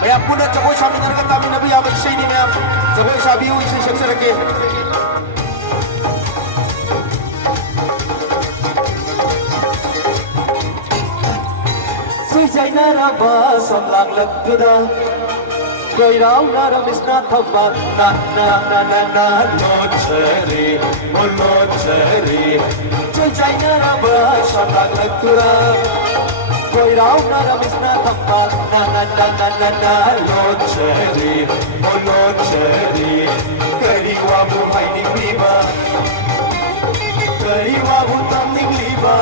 mayam puna jagoy saminarga taminabu yabag isay ni mayam jagoy sabiyo isay sagsarake Sujay naraba samlang lagduda Koiraw naramis na thabak na lochari Sujay naraba samlang lagduda Koiraw naramis na thabak na lochari kariwa buhay ni liba kariwa butang liba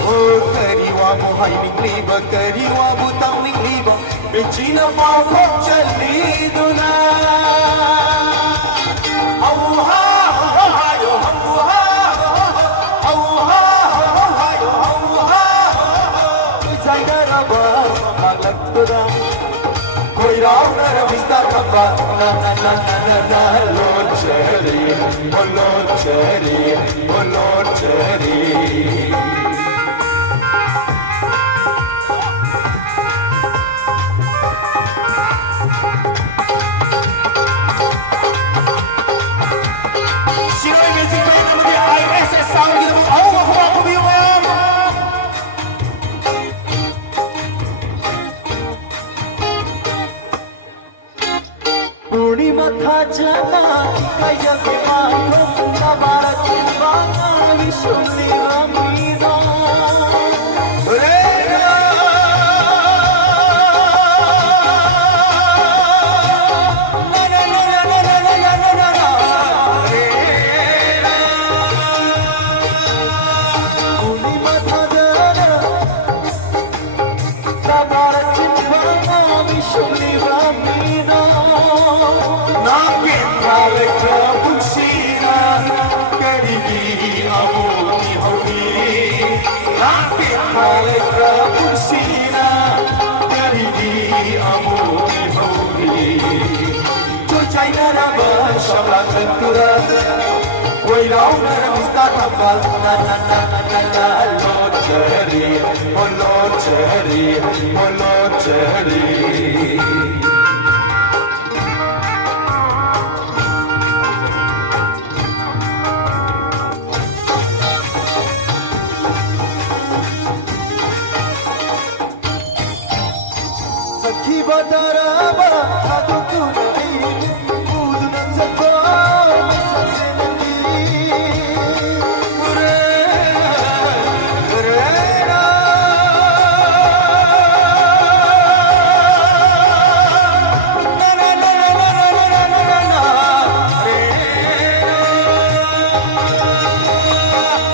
oh kariwa buhay ni liba kariwa butang liba Regina Marco Chaliduna Auha Hayo Auha Auha Hayo Auha Zainaraba Malaktura Koiraw naramista kamba lochari Sinoy music pa yun naman yung ISS sound ginawa ako biyo ngayon Purnima tha jana kaya bimano kabarat bana vishuni ramina Purnima tha jana kabarat bana vishuni ramina Nakin halika punsina karigi amoni hawi Nakin halika punsina karigi amoni hawi Cucai naraba shamlang lentura Koiraw naramista kambal lochari Sakhi badaraba thadu tunai udna sakha sasenandi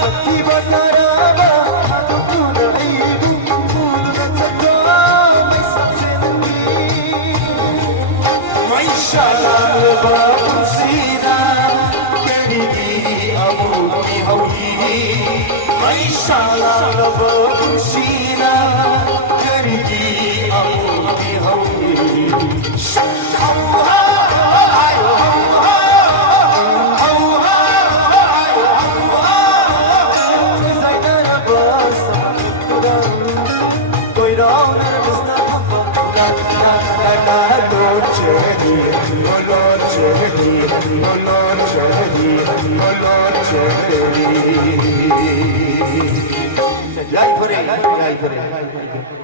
Sakhi badaraba thadu tunai udna sakha sasenandi Maishalang bapunsina karigi amoni hawi Maishalang bapunsina karigi amoni hawi Auha ayo auha auha ayo auha Zainaraba samituda Koiraw naramis na thabak Jai Puri.